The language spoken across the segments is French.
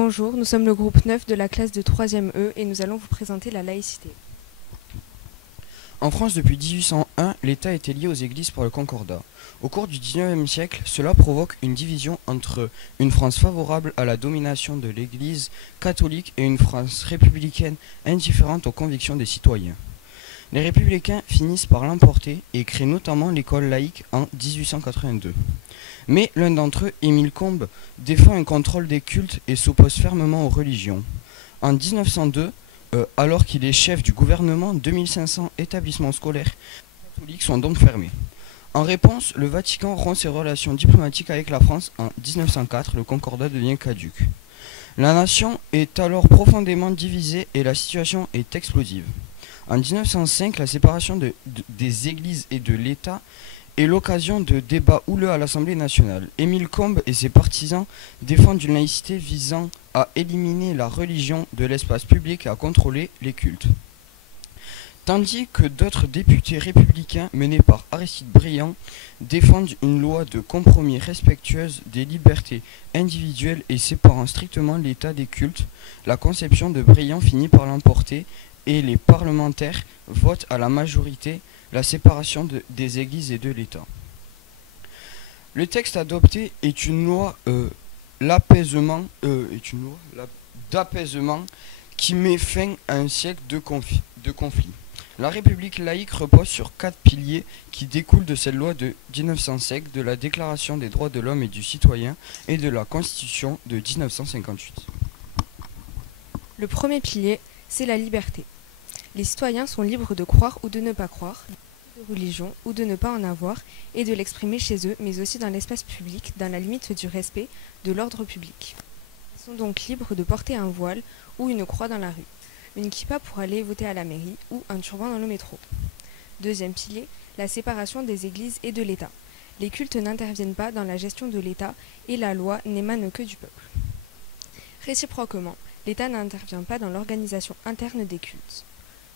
Bonjour, nous sommes le groupe 9 de la classe de 3e E et nous allons vous présenter la laïcité. En France, depuis 1801, l'État était lié aux églises par le Concordat. Au cours du XIXe siècle, cela provoque une division entre une France favorable à la domination de l'Église catholique et une France républicaine indifférente aux convictions des citoyens. Les républicains finissent par l'emporter et créent notamment l'école laïque en 1882. Mais l'un d'entre eux, Émile Combes, défend un contrôle des cultes et s'oppose fermement aux religions. En 1902, alors qu'il est chef du gouvernement, 2500 établissements scolaires catholiques sont donc fermés. En réponse, le Vatican rompt ses relations diplomatiques avec la France. En 1904, le Concordat devient caduc. La nation est alors profondément divisée et la situation est explosive. En 1905, la séparation des églises et de l'État est l'occasion de débats houleux à l'Assemblée nationale. Émile Combes et ses partisans défendent une laïcité visant à éliminer la religion de l'espace public et à contrôler les cultes. Tandis que d'autres députés républicains, menés par Aristide Briand, défendent une loi de compromis respectueuse des libertés individuelles et séparant strictement l'État des cultes, la conception de Briand finit par l'emporter et les parlementaires votent à la majorité la séparation des églises et de l'État. Le texte adopté est une loi d'apaisement qui met fin à un siècle de conflits. La République laïque repose sur 4 piliers qui découlent de cette loi de 1905, de la Déclaration des droits de l'homme et du citoyen et de la Constitution de 1958. Le premier pilier, c'est la liberté. Les citoyens sont libres de croire ou de ne pas croire, de religion ou de ne pas en avoir, et de l'exprimer chez eux, mais aussi dans l'espace public, dans la limite du respect de l'ordre public. Ils sont donc libres de porter un voile ou une croix dans la rue, une kippa pour aller voter à la mairie ou un turban dans le métro. Deuxième pilier, la séparation des églises et de l'État. Les cultes n'interviennent pas dans la gestion de l'État et la loi n'émane que du peuple. Réciproquement, l'État n'intervient pas dans l'organisation interne des cultes.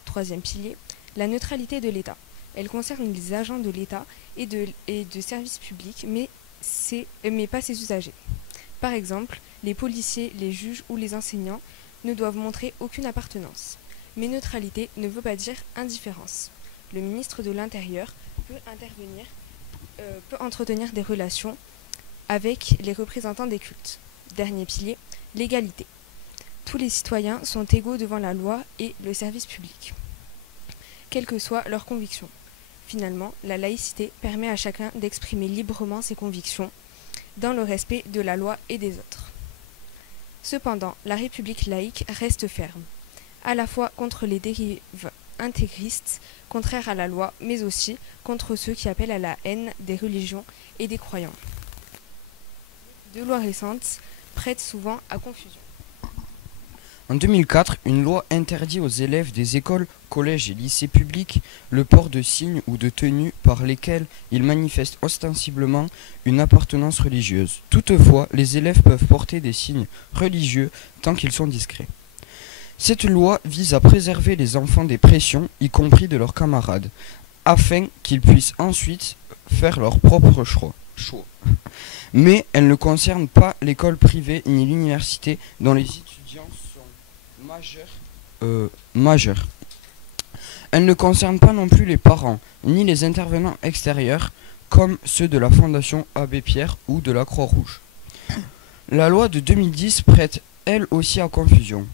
Troisième pilier, la neutralité de l'État. Elle concerne les agents de l'État et de services publics, mais pas ses usagers. Par exemple, les policiers, les juges ou les enseignants ne doivent montrer aucune appartenance. Mais neutralité ne veut pas dire indifférence. Le ministre de l'Intérieur peut entretenir des relations avec les représentants des cultes. Dernier pilier, l'égalité. Tous les citoyens sont égaux devant la loi et le service public, quelles que soient leurs convictions. Finalement, la laïcité permet à chacun d'exprimer librement ses convictions dans le respect de la loi et des autres. Cependant, la République laïque reste ferme, à la fois contre les dérives intégristes, contraires à la loi, mais aussi contre ceux qui appellent à la haine des religions et des croyants. Deux lois récentes prêtent souvent à confusion. En 2004, une loi interdit aux élèves des écoles, collèges et lycées publics le port de signes ou de tenues par lesquels ils manifestent ostensiblement une appartenance religieuse. Toutefois, les élèves peuvent porter des signes religieux tant qu'ils sont discrets. Cette loi vise à préserver les enfants des pressions, y compris de leurs camarades, afin qu'ils puissent ensuite faire leur propre choix. Mais elle ne concerne pas l'école privée ni l'université dont les étudiants majeurs. Elle ne concerne pas non plus les parents, ni les intervenants extérieurs, comme ceux de la Fondation Abbé Pierre ou de la Croix-Rouge. La loi de 2010 prête elle aussi à confusion.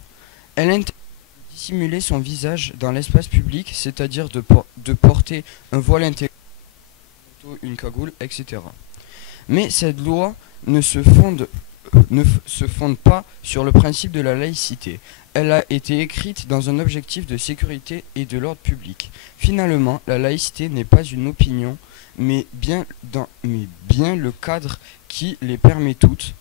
Elle interdit de dissimuler son visage dans l'espace public, c'est-à-dire de porter un voile intégral, une cagoule, etc. Mais cette loi ne se fonde pas sur le principe de la laïcité. Elle a été écrite dans un objectif de sécurité et de l'ordre public. Finalement, la laïcité n'est pas une opinion, mais bien le cadre qui les permet toutes.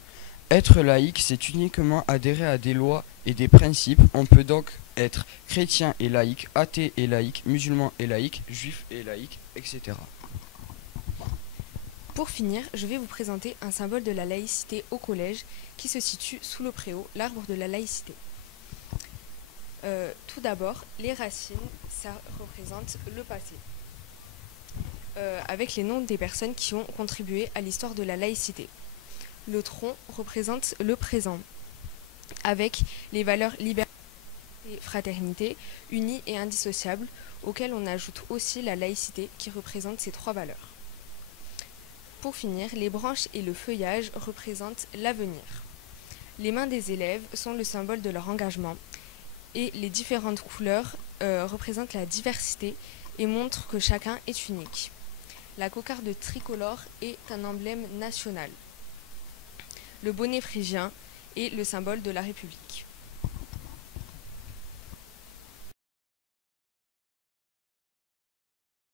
Être laïque, c'est uniquement adhérer à des lois et des principes. On peut donc être chrétien et laïque, athée et laïque, musulman et laïque, juif et laïque, etc. Pour finir, je vais vous présenter un symbole de la laïcité au collège qui se situe sous le préau, l'arbre de la laïcité. Tout d'abord, les racines, ça représente le passé, avec les noms des personnes qui ont contribué à l'histoire de la laïcité. Le tronc représente le présent. avec les valeurs liberté et fraternité, unies et indissociables, auxquelles on ajoute aussi la laïcité qui représente ces trois valeurs. Pour finir, les branches et le feuillage représentent l'avenir. Les mains des élèves sont le symbole de leur engagement et les différentes couleurs représentent la diversité et montrent que chacun est unique. La cocarde tricolore est un emblème national. Le bonnet phrygien est le symbole de la République.